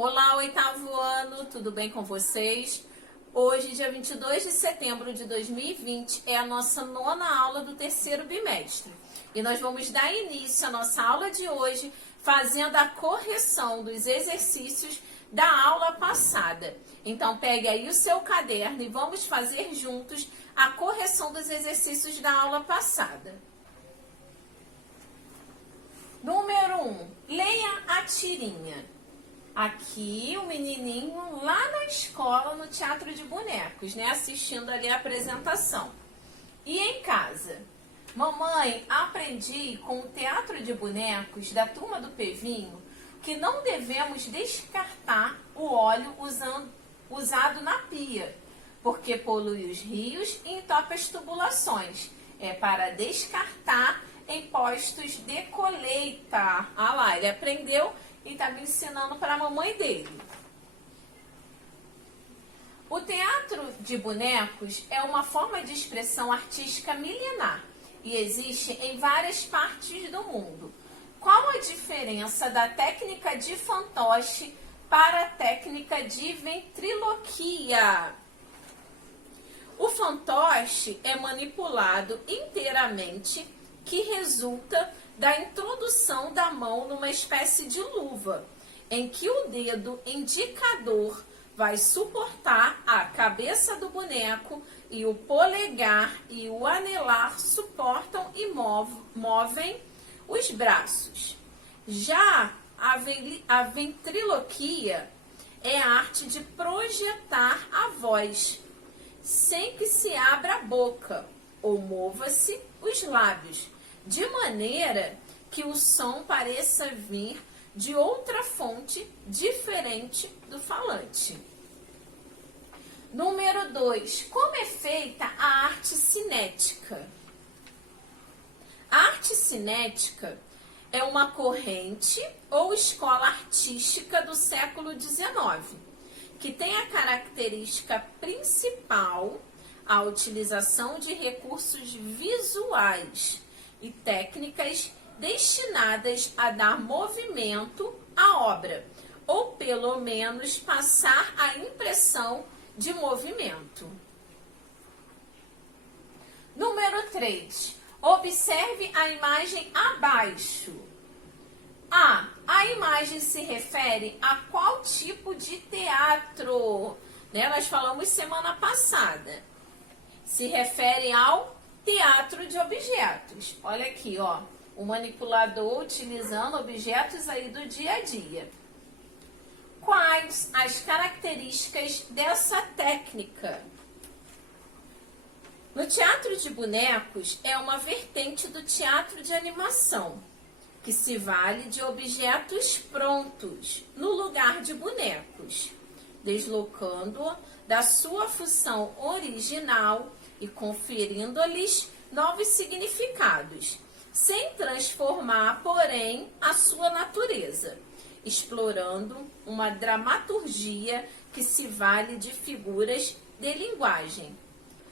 Olá, oitavo ano, tudo bem com vocês? Hoje, dia 22 de setembro de 2020, é a nossa nona aula do terceiro bimestre. E nós vamos dar início à nossa aula de hoje fazendo a correção dos exercícios da aula passada. Então, pegue aí o seu caderno e vamos fazer juntos a correção dos exercícios da aula passada. Número 1. Leia a tirinha. Aqui o menininho lá na escola, no teatro de bonecos, né? Assistindo ali a apresentação. E em casa? Mamãe, aprendi com o teatro de bonecos da turma do Pevinho que não devemos descartar o óleo usado na pia, porque polui os rios e entope as tubulações. É para descartar em postos de colheita. Ah lá, ele aprendeu e está me ensinando para a mamãe dele. O teatro de bonecos é uma forma de expressão artística milenar e existe em várias partes do mundo. Qual a diferença da técnica de fantoche para a técnica de ventriloquia? O fantoche é manipulado inteiramente, que resulta da introdução da mão numa espécie de luva, em que o dedo indicador vai suportar a cabeça do boneco e o polegar e o anelar suportam e movem os braços. Já a ventriloquia é a arte de projetar a voz, sem que se abra a boca ou mova-se os lábios, de maneira que o som pareça vir de outra fonte diferente do falante. Número 2. Como é feita a arte cinética? A arte cinética é uma corrente ou escola artística do século XIX, que tem a característica principal a utilização de recursos visuais e técnicas destinadas a dar movimento à obra, ou pelo menos passar a impressão de movimento. Número 3. Observe a imagem abaixo. A imagem se refere a qual tipo de teatro? Né? Nós falamos semana passada. Se refere ao teatro de objetos. Olha aqui, ó, o manipulador utilizando objetos aí do dia a dia. Quais as características dessa técnica? No teatro de bonecos é uma vertente do teatro de animação, que se vale de objetos prontos no lugar de bonecos, deslocando-o da sua função original e conferindo-lhes novos significados, sem transformar, porém, a sua natureza, explorando uma dramaturgia que se vale de figuras de linguagem.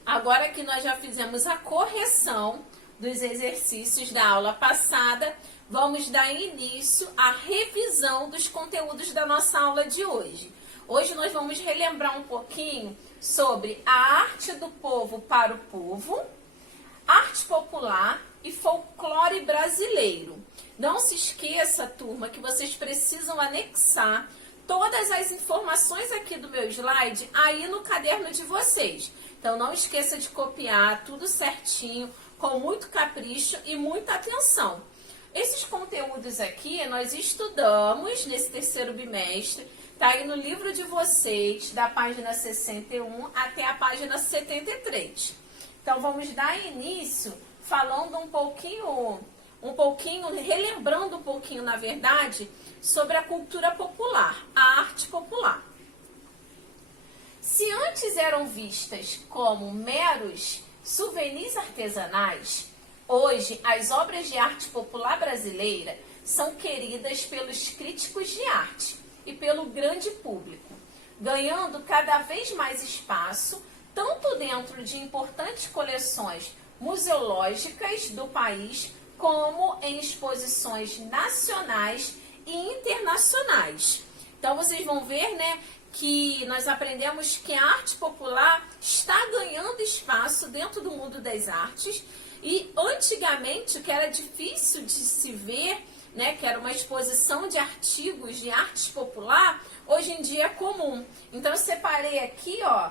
Agora que nós já fizemos a correção dos exercícios da aula passada, vamos dar início à revisão dos conteúdos da nossa aula de hoje. Hoje nós vamos relembrar um pouquinho sobre a arte do povo para o povo, arte popular e folclore brasileiro. Não se esqueça, turma, que vocês precisam anexar todas as informações aqui do meu slide aí no caderno de vocês. Então não esqueça de copiar tudo certinho, com muito capricho e muita atenção. Esses conteúdos aqui nós estudamos nesse terceiro bimestre. Está aí no livro de vocês, da página 61 até a página 73. Então, vamos dar início falando um pouquinho, relembrando um pouquinho, na verdade, sobre a cultura popular, a arte popular. Se antes eram vistas como meros souvenirs artesanais, hoje as obras de arte popular brasileira são queridas pelos críticos de arte e pelo grande público, ganhando cada vez mais espaço, tanto dentro de importantes coleções museológicas do país, como em exposições nacionais e internacionais. Então vocês vão ver, né, que nós aprendemos que a arte popular está ganhando espaço dentro do mundo das artes. E antigamente, que era difícil de se ver, né, que era uma exposição de artigos de arte popular, hoje em dia é comum. Então eu separei aqui, ó,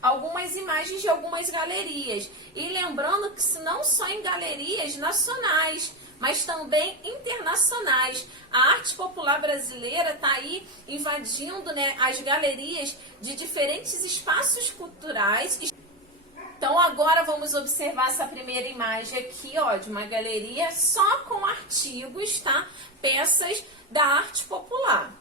algumas imagens de algumas galerias. E lembrando que não só em galerias nacionais, mas também internacionais. A arte popular brasileira está aí invadindo, né, as galerias de diferentes espaços culturais. Então agora vamos observar essa primeira imagem aqui, ó, de uma galeria só com artigos, tá? Peças da arte popular.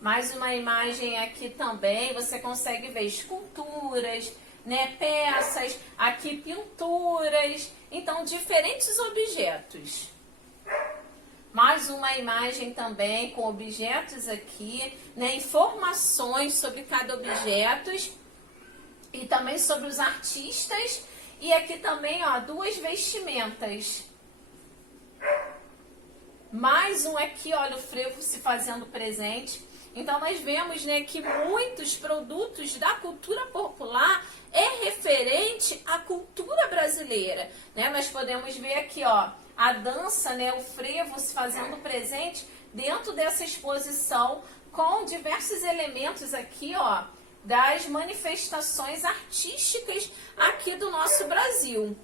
Mais uma imagem aqui também, você consegue ver esculturas, né, peças, aqui pinturas, então diferentes objetos. Mais uma imagem também com objetos aqui, né, informações sobre cada objeto e também sobre os artistas. E aqui também, ó, duas vestimentas. Mais um aqui, olha, o frevo se fazendo presente. Então nós vemos, né, que muitos produtos da cultura popular é referente à cultura brasileira, né? Nós podemos ver aqui, ó, a dança, né, o frevo se fazendo presente dentro dessa exposição com diversos elementos aqui, ó, das manifestações artísticas aqui do nosso Brasil.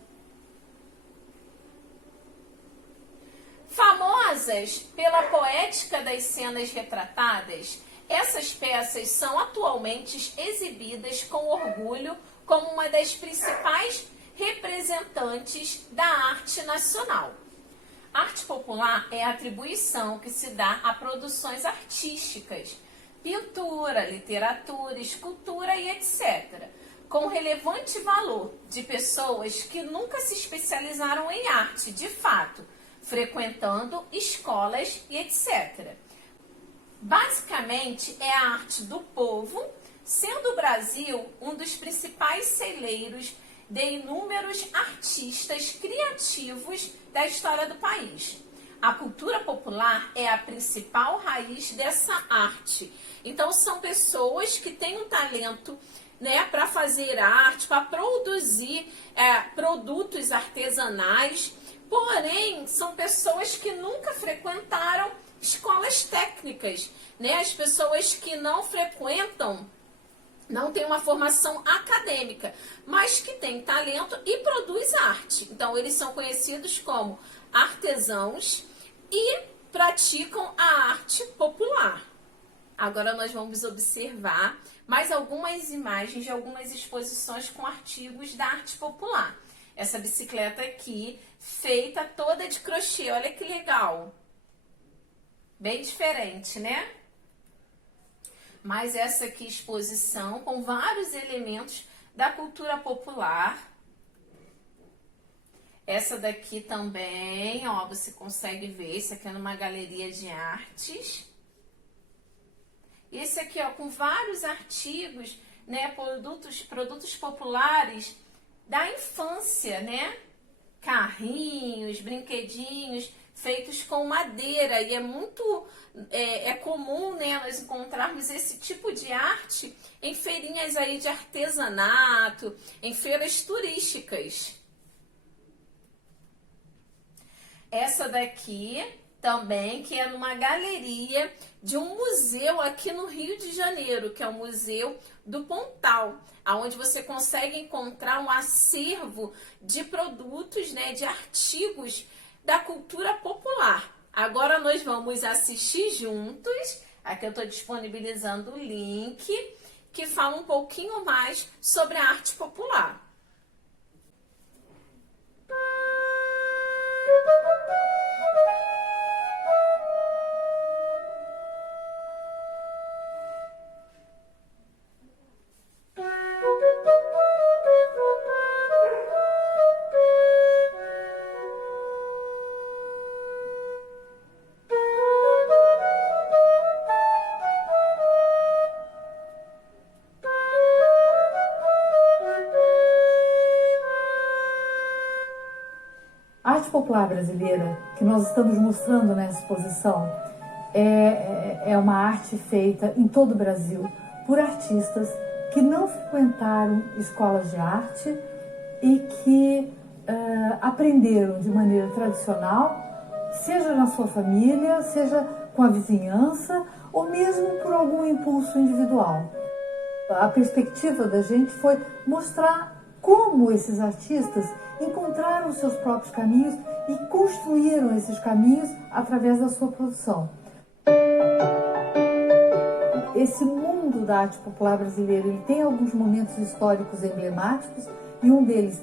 Famosas pela poética das cenas retratadas, essas peças são atualmente exibidas com orgulho como uma das principais representantes da arte nacional. Arte popular é a atribuição que se dá a produções artísticas, pintura, literatura, escultura e etc., com relevante valor de pessoas que nunca se especializaram em arte, de fato, frequentando escolas e etc. Basicamente, é a arte do povo, sendo o Brasil um dos principais celeiros de inúmeros artistas criativos da história do país. A cultura popular é a principal raiz dessa arte. Então, são pessoas que têm um talento, né, para fazer arte, para produzir produtos artesanais. Porém, são pessoas que nunca frequentaram escolas técnicas, né? As pessoas que não frequentam, não têm uma formação acadêmica, mas que têm talento e produz arte. Então, eles são conhecidos como artesãos e praticam a arte popular. Agora nós vamos observar mais algumas imagens de algumas exposições com artigos da arte popular. Essa bicicleta aqui, feita toda de crochê, olha que legal. Bem diferente, né? Mas essa aqui, exposição com vários elementos da cultura popular. Essa daqui também, ó, você consegue ver, isso aqui é numa galeria de artes. Esse aqui, ó, com vários artigos, né, produtos populares da infância, né? Carrinhos, brinquedinhos feitos com madeira, e é muito comum, né, nós encontrarmos esse tipo de arte em feirinhas aí de artesanato, em feiras turísticas. Essa daqui também, que é numa galeria de um museu aqui no Rio de Janeiro, que é o Museu do Pontal, onde você consegue encontrar um acervo de produtos, né, de artigos da cultura popular. Agora nós vamos assistir juntos, aqui eu estou disponibilizando o link, que fala um pouquinho mais sobre a arte popular. A arte popular brasileira, que nós estamos mostrando nessa exposição, é uma arte feita em todo o Brasil por artistas que não frequentaram escolas de arte e que aprenderam de maneira tradicional, seja na sua família, seja com a vizinhança ou mesmo por algum impulso individual. A perspectiva da gente foi mostrar como esses artistas encontraram seus próprios caminhos e construíram esses caminhos através da sua produção. Esse mundo da arte popular brasileira, ele tem alguns momentos históricos emblemáticos, e um deles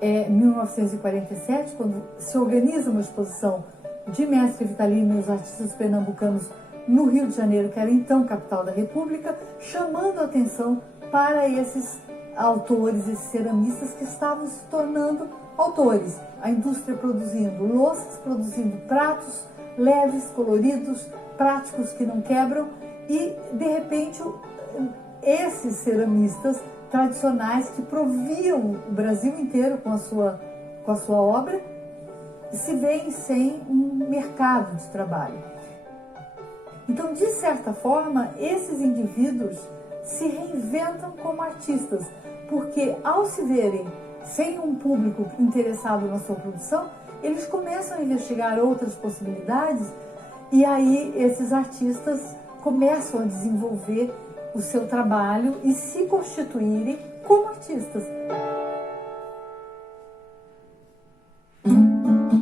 é 1947, quando se organiza uma exposição de Mestre Vitalino e os artistas pernambucanos no Rio de Janeiro, que era então capital da República, chamando a atenção para esses autores, esses ceramistas que estavam se tornando autores. A indústria produzindo louças, produzindo pratos leves, coloridos, práticos que não quebram, e de repente esses ceramistas tradicionais que proviam o Brasil inteiro com a sua obra se veem sem um mercado de trabalho. Então, de certa forma, esses indivíduos se reinventam como artistas, porque ao se verem sem um público interessado na sua produção, eles começam a investigar outras possibilidades, e aí esses artistas começam a desenvolver o seu trabalho e se constituírem como artistas.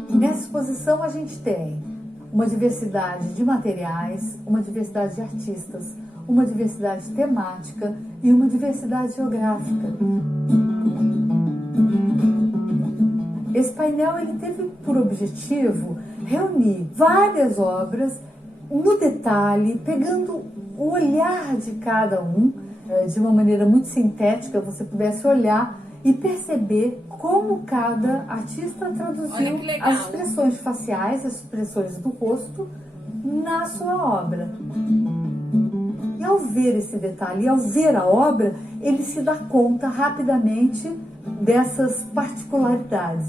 Nessa exposição a gente tem uma diversidade de materiais, uma diversidade de artistas, uma diversidade temática e uma diversidade geográfica. Esse painel ele teve por objetivo reunir várias obras no detalhe, pegando o olhar de cada um, de uma maneira muito sintética, você pudesse olhar e perceber como cada artista traduziu as expressões faciais, as expressões do rosto na sua obra. E ao ver esse detalhe, e ao ver a obra, ele se dá conta rapidamente dessas particularidades.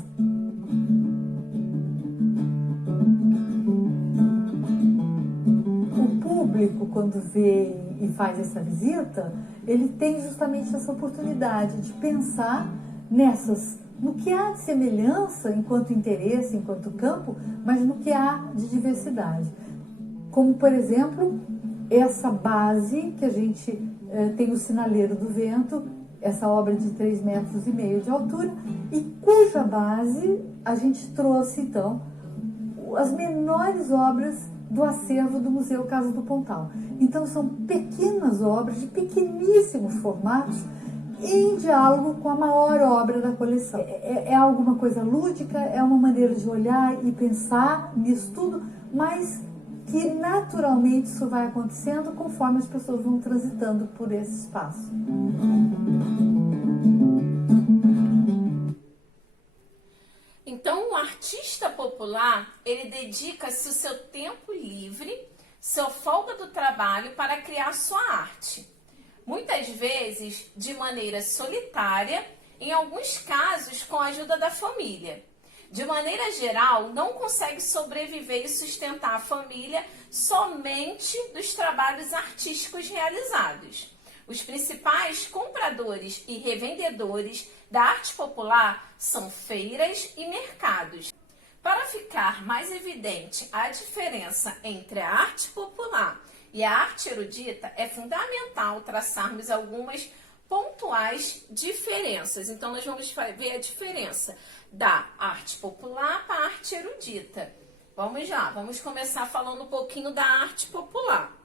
O público, quando vê e faz essa visita, ele tem justamente essa oportunidade de pensar no que há de semelhança enquanto interesse, enquanto campo, mas no que há de diversidade. Como, por exemplo, essa base que a gente tem o Sinaleiro do Vento, essa obra de 3,5 metros de altura, e cuja base a gente trouxe, então, as menores obras do acervo do Museu Casa do Pontal. Então, são pequenas obras de pequeníssimos formatos em diálogo com a maior obra da coleção. É alguma coisa lúdica, é uma maneira de olhar e pensar nisso tudo, mas que naturalmente isso vai acontecendo conforme as pessoas vão transitando por esse espaço. Então, o artista popular, ele dedica-se o seu tempo livre, sua folga do trabalho para criar sua arte. Muitas vezes de maneira solitária, em alguns casos com a ajuda da família. De maneira geral, não consegue sobreviver e sustentar a família somente dos trabalhos artísticos realizados. Os principais compradores e revendedores da arte popular são feiras e mercados. Para ficar mais evidente a diferença entre a arte popular e a arte erudita, é fundamental traçarmos algumas pontuais diferenças. Então, nós vamos ver a diferença da arte popular para a arte erudita. Vamos lá, vamos começar falando um pouquinho da arte popular.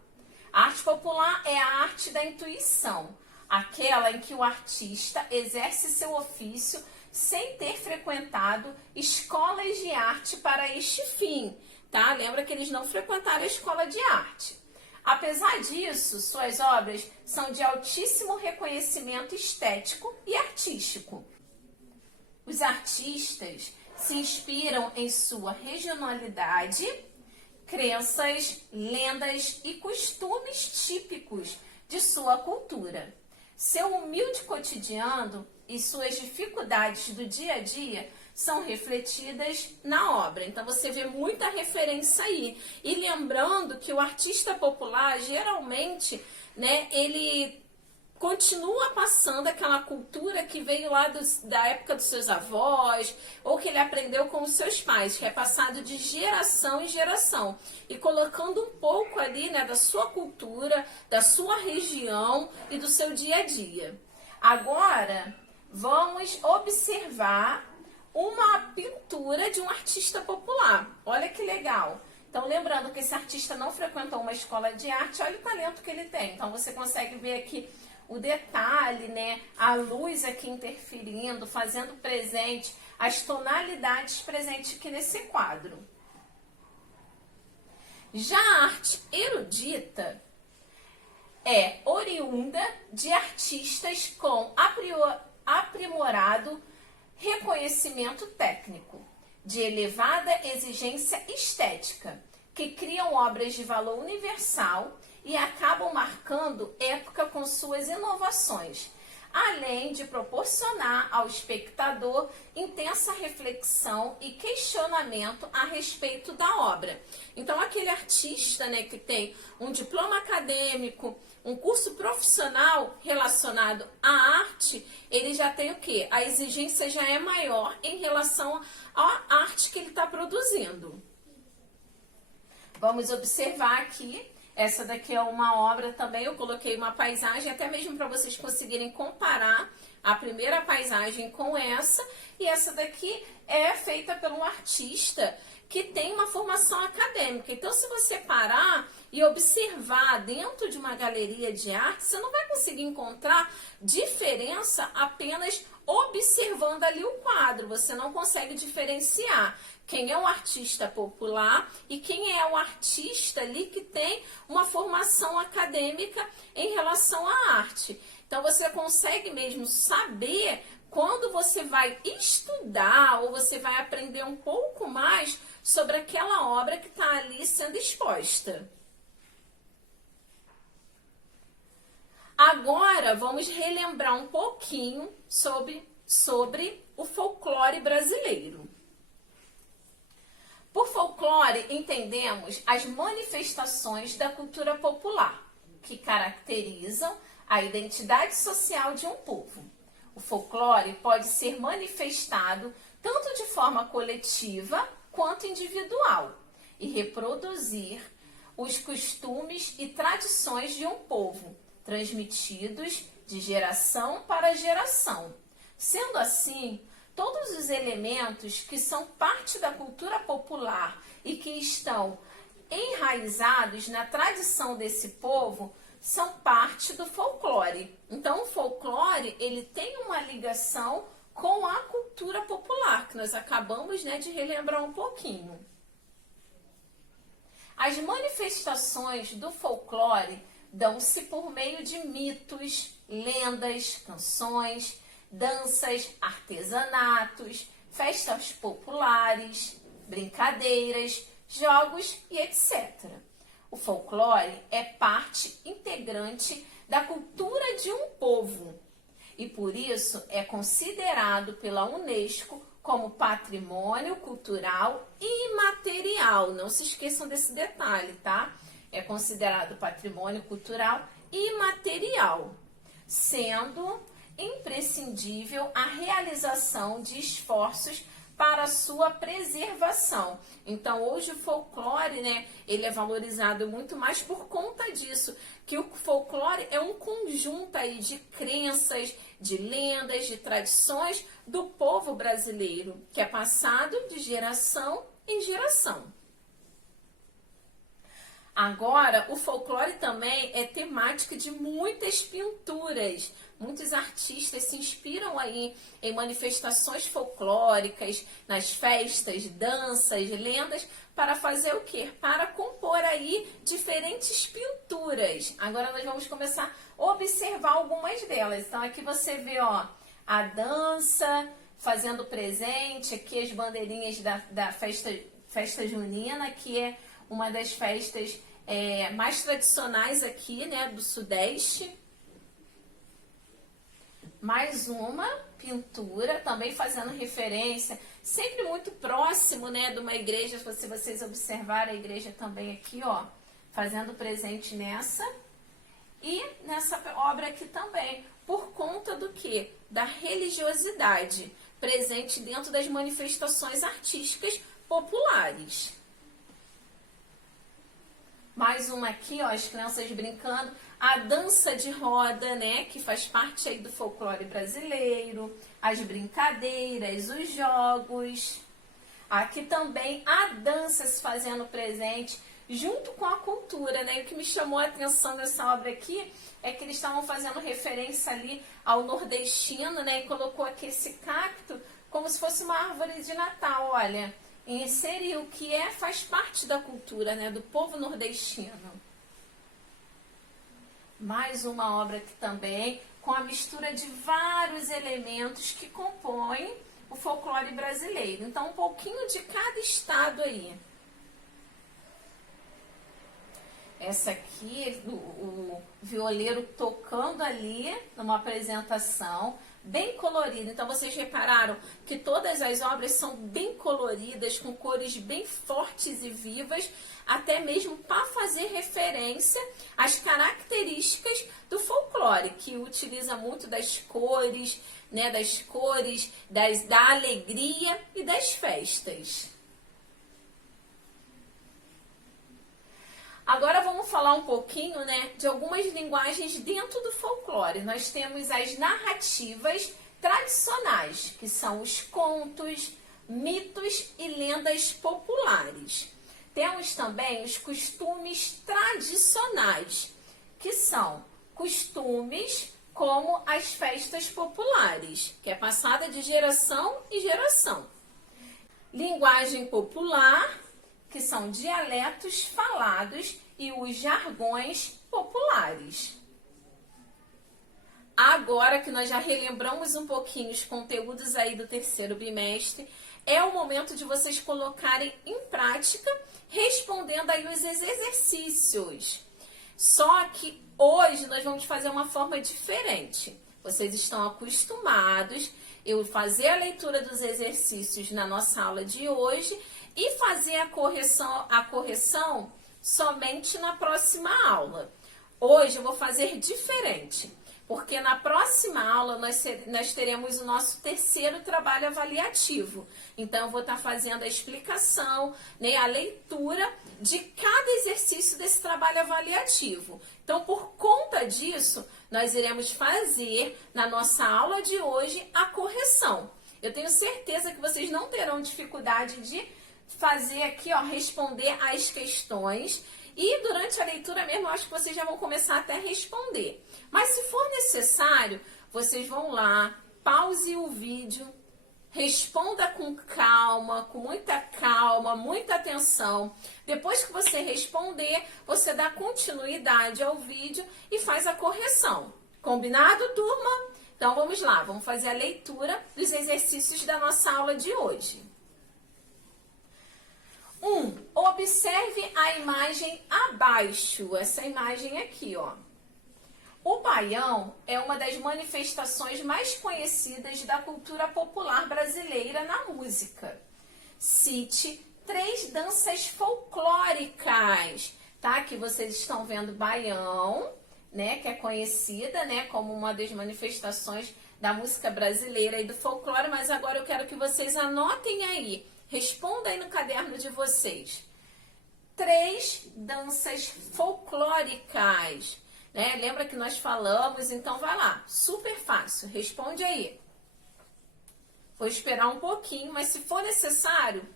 A arte popular é a arte da intuição, aquela em que o artista exerce seu ofício sem ter frequentado escolas de arte para este fim, tá? Lembra que eles não frequentaram a escola de arte. Apesar disso, suas obras são de altíssimo reconhecimento estético e artístico. Os artistas se inspiram em sua regionalidade, crenças, lendas e costumes típicos de sua cultura. Seu humilde cotidiano e suas dificuldades do dia a dia são refletidas na obra. Então você vê muita referência aí. E lembrando que o artista popular, geralmente, né, ele continua passando aquela cultura que veio lá da época dos seus avós, ou que ele aprendeu com os seus pais, que é passado de geração em geração, e colocando um pouco ali, né, da sua cultura, da sua região e do seu dia a dia. Agora, vamos observar uma pintura de um artista popular. Olha que legal. Então, lembrando que esse artista não frequentou uma escola de arte, olha o talento que ele tem. Então, você consegue ver aqui o detalhe, né? A luz aqui interferindo, fazendo presente, as tonalidades presentes aqui nesse quadro. Já a arte erudita é oriunda de artistas com aprimorado reconhecimento técnico, de elevada exigência estética, que criam obras de valor universal e acabam marcando época com suas inovações, além de proporcionar ao espectador intensa reflexão e questionamento a respeito da obra. Então, aquele artista, né, que tem um diploma acadêmico, um curso profissional relacionado à arte, ele já tem o quê? A exigência já é maior em relação à arte que ele está produzindo. Vamos observar aqui. Essa daqui é uma obra também, eu coloquei uma paisagem, até mesmo para vocês conseguirem comparar a primeira paisagem com essa. E essa daqui é feita por um artista que tem uma formação acadêmica. Então, se você parar e observar dentro de uma galeria de arte, você não vai conseguir encontrar diferença apenas observando ali o quadro. Você não consegue diferenciar quem é o artista popular e quem é o artista ali que tem uma formação acadêmica em relação à arte. Então, você consegue mesmo saber quando você vai estudar ou você vai aprender um pouco mais sobre aquela obra que está ali sendo exposta. Agora, vamos relembrar um pouquinho sobre o folclore brasileiro. Por folclore, entendemos as manifestações da cultura popular, que caracterizam a identidade social de um povo. O folclore pode ser manifestado tanto de forma coletiva quanto individual e reproduzir os costumes e tradições de um povo, transmitidos de geração para geração. Sendo assim, todos os elementos que são parte da cultura popular e que estão enraizados na tradição desse povo são parte do folclore. Então, o folclore ele tem uma ligação com a cultura popular, que nós acabamos, né, de relembrar um pouquinho. As manifestações do folclore dão-se por meio de mitos, lendas, canções, danças, artesanatos, festas populares, brincadeiras, jogos e etc. O folclore é parte integrante da cultura de um povo e, por isso, é considerado pela Unesco como patrimônio cultural imaterial. Não se esqueçam desse detalhe, tá? É considerado patrimônio cultural imaterial, sendo imprescindível a realização de esforços para a sua preservação. Então, hoje o folclore, né, ele é valorizado muito mais por conta disso, que o folclore é um conjunto aí de crenças, de lendas, de tradições do povo brasileiro, que é passado de geração em geração. Agora, o folclore também é temática de muitas pinturas. Muitos artistas se inspiram aí em manifestações folclóricas, nas festas, danças, lendas, para fazer o quê? Para compor aí diferentes pinturas. Agora nós vamos começar a observar algumas delas. Então aqui você vê, ó, a dança fazendo presente, aqui as bandeirinhas da festa junina, que é uma das festas mais tradicionais aqui, né, do Sudeste. Mais uma pintura, também fazendo referência sempre muito próximo, né, de uma igreja. Se vocês observarem a igreja também aqui, ó, fazendo presente nessa e nessa obra aqui também, por conta do quê? Da religiosidade presente dentro das manifestações artísticas populares. Mais uma aqui, ó, as crianças brincando. A dança de roda, né, que faz parte aí do folclore brasileiro. As brincadeiras, os jogos. Aqui também a dança se fazendo presente junto com a cultura, né? E o que me chamou a atenção nessa obra aqui é que eles estavam fazendo referência ali ao nordestino, né? E colocou aqui esse cacto como se fosse uma árvore de Natal, olha. Inseriu o que faz parte da cultura, né, do povo nordestino. Mais uma obra aqui também, com a mistura de vários elementos que compõem o folclore brasileiro. Então, um pouquinho de cada estado aí. Essa aqui, o violeiro tocando ali numa apresentação, bem colorida. Então, vocês repararam que todas as obras são bem coloridas, com cores bem fortes e vivas, até mesmo para fazer referência às características do folclore, que utiliza muito das cores, né, da alegria e das festas. Agora vamos falar um pouquinho, né, de algumas linguagens dentro do folclore. Nós temos as narrativas tradicionais, que são os contos, mitos e lendas populares. Temos também os costumes tradicionais, que são costumes como as festas populares, que é passada de geração em geração. Linguagem popular, que são dialetos falados e os jargões populares. Agora que nós já relembramos um pouquinho os conteúdos aí do terceiro bimestre, é o momento de vocês colocarem em prática, respondendo aí os exercícios. Só que hoje nós vamos fazer uma forma diferente. Vocês estão acostumados eu fazer a leitura dos exercícios na nossa aula de hoje e fazer a correção somente na próxima aula. Hoje eu vou fazer diferente, porque na próxima aula nós teremos o nosso terceiro trabalho avaliativo. Então, eu vou estar fazendo a explicação, né, a leitura de cada exercício desse trabalho avaliativo. Então, por conta disso, nós iremos fazer na nossa aula de hoje a correção. Eu tenho certeza que vocês não terão dificuldade de fazer aqui, ó, responder as questões. E durante a leitura mesmo, eu acho que vocês já vão começar até a responder. Mas se for necessário, vocês vão lá, pause o vídeo, responda com calma, muita atenção. Depois que você responder, você dá continuidade ao vídeo e faz a correção. Combinado, turma? Então vamos lá, vamos fazer a leitura dos exercícios da nossa aula de hoje. 1. Observe a imagem abaixo, essa imagem aqui, ó. O baião é uma das manifestações mais conhecidas da cultura popular brasileira na música. Cite 3 danças folclóricas, tá? Aqui vocês estão vendo baião, né? Que é conhecida, né? Como uma das manifestações da música brasileira e do folclore, mas agora eu quero que vocês anotem aí. Responda aí no caderno de vocês. 3 danças folclóricas, né? Lembra que nós falamos? Então vai lá, super fácil, responde aí. Vou esperar um pouquinho, mas se for necessário,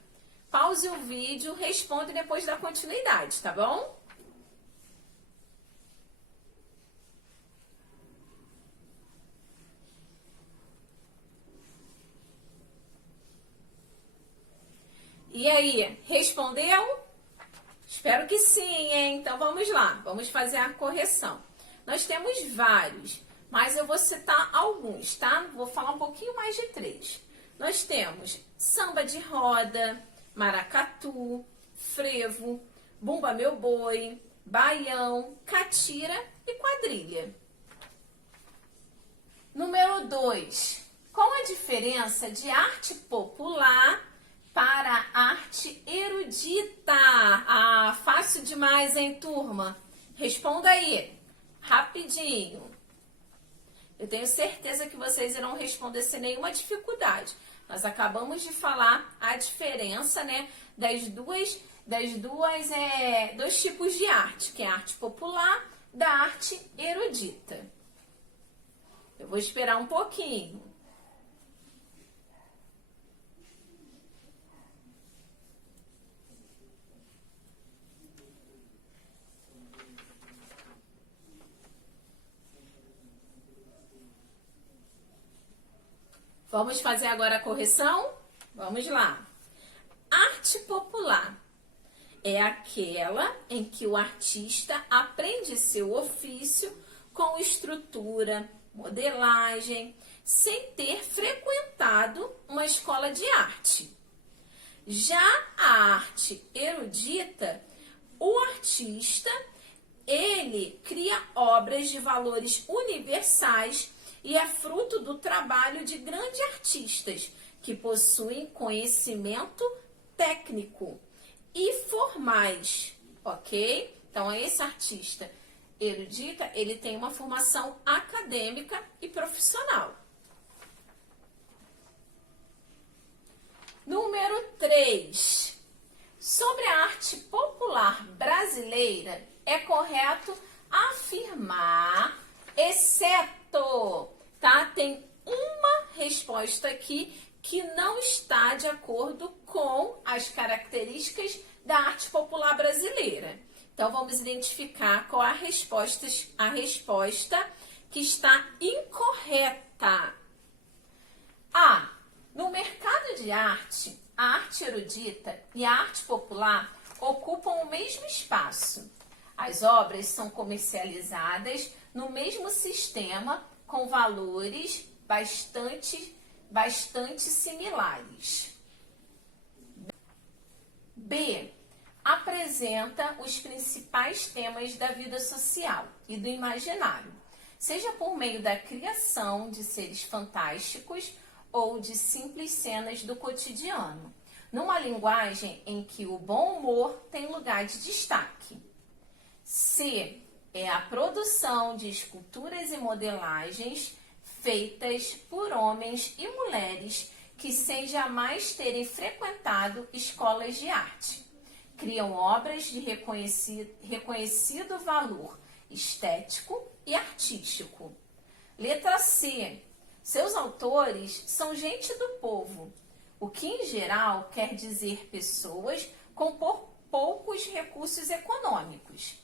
pause o vídeo, responda e depois dá continuidade, tá bom? E aí, respondeu? Espero que sim, hein? Então vamos lá, vamos fazer a correção. Nós temos vários, mas eu vou citar alguns, tá? Vou falar um pouquinho mais de 3. Nós temos samba de roda, maracatu, frevo, bumba meu boi, baião, catira e quadrilha. Número 2. Qual a diferença de arte popular para arte erudita? Ah, fácil demais, hein, turma? Responda aí, rapidinho. Eu tenho certeza que vocês irão responder sem nenhuma dificuldade. Nós acabamos de falar a diferença, né, dois tipos de arte, que é a arte popular da arte erudita. Eu vou esperar um pouquinho. Vamos fazer agora a correção? Vamos lá. Arte popular é aquela em que o artista aprende seu ofício com estrutura, modelagem, sem ter frequentado uma escola de arte. Já a arte erudita, o artista, ele cria obras de valores universais e é fruto do trabalho de grandes artistas que possuem conhecimento técnico e formais, ok? Então, esse artista erudita, ele tem uma formação acadêmica e profissional. Número 3. Sobre a arte popular brasileira, é correto afirmar, exceto, tá? Tem uma resposta aqui que não está de acordo com as características da arte popular brasileira. Então, vamos identificar qual a resposta que está incorreta. A. No mercado de arte, a arte erudita e a arte popular ocupam o mesmo espaço. As obras são comercializadas no mesmo sistema com valores bastante similares. B. Apresenta os principais temas da vida social e do imaginário, seja por meio da criação de seres fantásticos ou de simples cenas do cotidiano, numa linguagem em que o bom humor tem lugar de destaque. C. É a produção de esculturas e modelagens feitas por homens e mulheres que, sem jamais terem frequentado escolas de arte, criam obras de reconhecido valor estético e artístico. Letra C. Seus autores são gente do povo, o que em geral quer dizer pessoas com poucos recursos econômicos,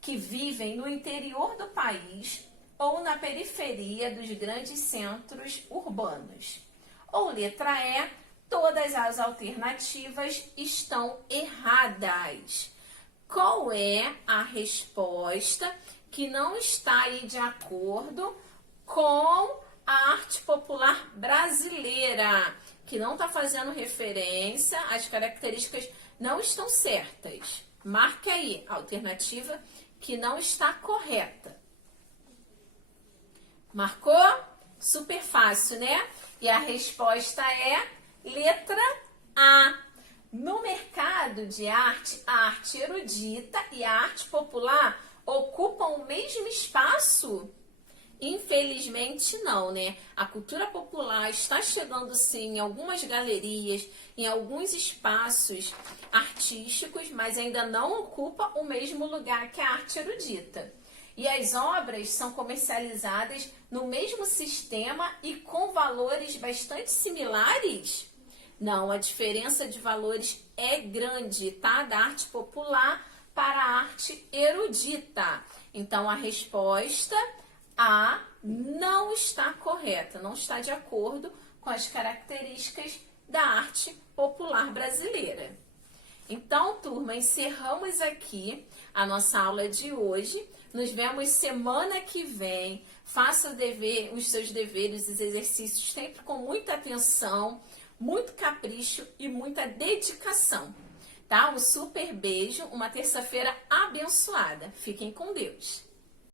que vivem no interior do país ou na periferia dos grandes centros urbanos. Ou letra E, todas as alternativas estão erradas. Qual é a resposta que não está aí de acordo com a arte popular brasileira? Que não está fazendo referência, as características não estão certas. Marque aí a alternativa que não está correta. Marcou? Super fácil, né? E a resposta é letra A. No mercado de arte, a arte erudita e a arte popular ocupam o mesmo espaço? Infelizmente não, né? A cultura popular está chegando sim em algumas galerias, em alguns espaços artísticos, mas ainda não ocupa o mesmo lugar que a arte erudita. E as obras são comercializadas no mesmo sistema e com valores bastante similares? Não, a diferença de valores é grande, tá? Da arte popular para a arte erudita. Então, a resposta A não está correta, não está de acordo com as características da arte popular brasileira. Então, turma, encerramos aqui a nossa aula de hoje. Nos vemos semana que vem. Faça os seus deveres, os exercícios sempre com muita atenção, muito capricho e muita dedicação. Tá? Um super beijo, uma terça-feira abençoada. Fiquem com Deus.